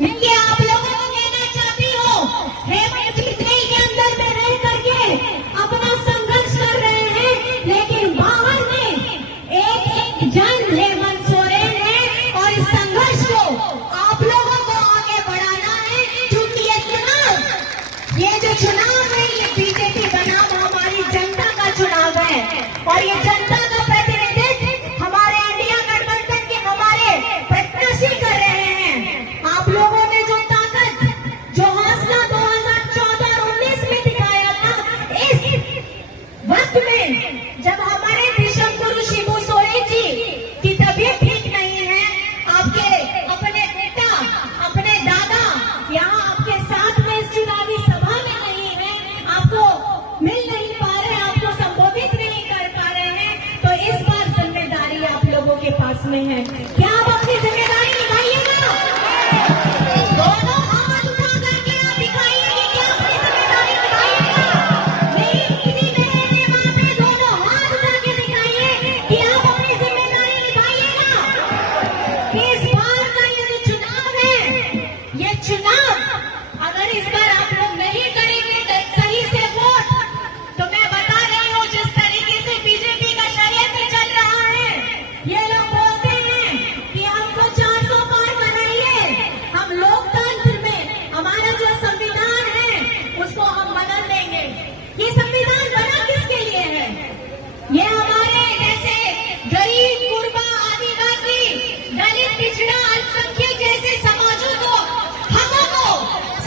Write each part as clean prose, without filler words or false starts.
मैं ये आप लोगों को कहना चाहती हूँ, हेमंत चितनी के अंदर में रह करके अपना संघर्ष कर रहे हैं, लेकिन बाहर में एक जन हेमंत सोरेन है और इस संघर्ष को आप लोगों को आगे बढ़ाना है। क्योंकि ये जो चुनाव है, ये बीजेपी बनाम हमारी जनता का चुनाव है और ये जनता का प्रतिनिधित्व हमारे इंडिया गठबंधन के हमारे प्रत्याशी कर रहे हैं। आप लोगों ने जो ताकत, जो हौसला 2014 और 19 में दिखाया था, इस वक्त में जब हमारे विश्व गुरु शिबू सोरेन जी की तबीयत ठीक नहीं है, आपके अपने बेटा, अपने दादा यहाँ आपके साथ में इस चुनावी सभा में नहीं है, आपको मिल नहीं पा रहे, आपको संबोधित नहीं कर पा रहे हैं, तो इस बार जिम्मेदारी आप लोगों के पास में है। क्या आप अपनी जिम्मेदारी निभाइएगा? दोनों हाथ उठा करके आप दिखाइए कि क्या अपनी जिम्मेदारी निभाइएगा। मेरी दीदी बहन है, वहां पे दोनों हाथ उठा के दिखाइए कि आप अपनी जिम्मेदारी निभाइएगा। कि इस बार का ये जो चुनाव है, ये चुनाव अगर इस बार आप लोग नहीं करेंगे सही से वोट, तो मैं बता रही हूँ जिस तरीके से बीजेपी का षड्यंत्र चल रहा है, ये लोग बोलते हैं कि हमको 400 पार बनाइए, हम लोकतंत्र में हमारा जो संविधान है उसको हम बदल देंगे। ये संविधान बना किसके लिए है? ये हमारे जैसे गरीब, गुरबा, आदिवासी, दलित, पिछड़ा, अल्पसंख्यक जैसे समाजों को, हकों को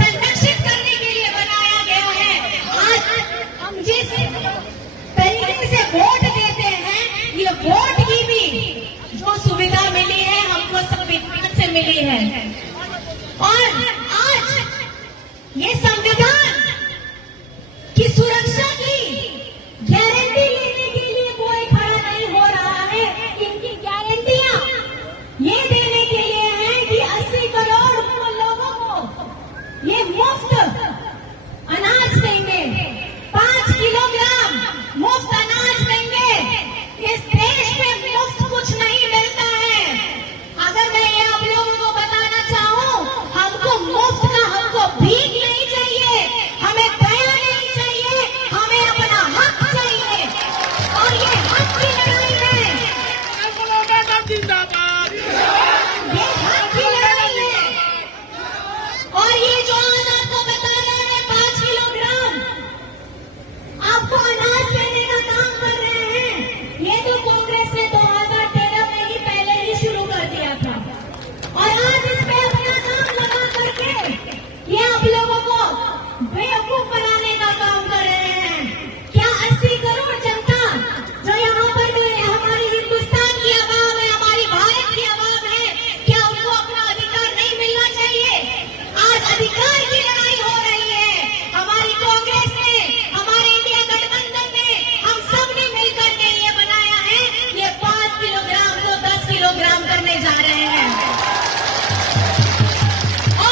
संरक्षित करने के लिए बनाया गया है। आज हम जिस तरीके से वोट देते हैं, ये वोट की भी जो सुविधा मिली है हमको संविधान से मिली है और आज ये संविधान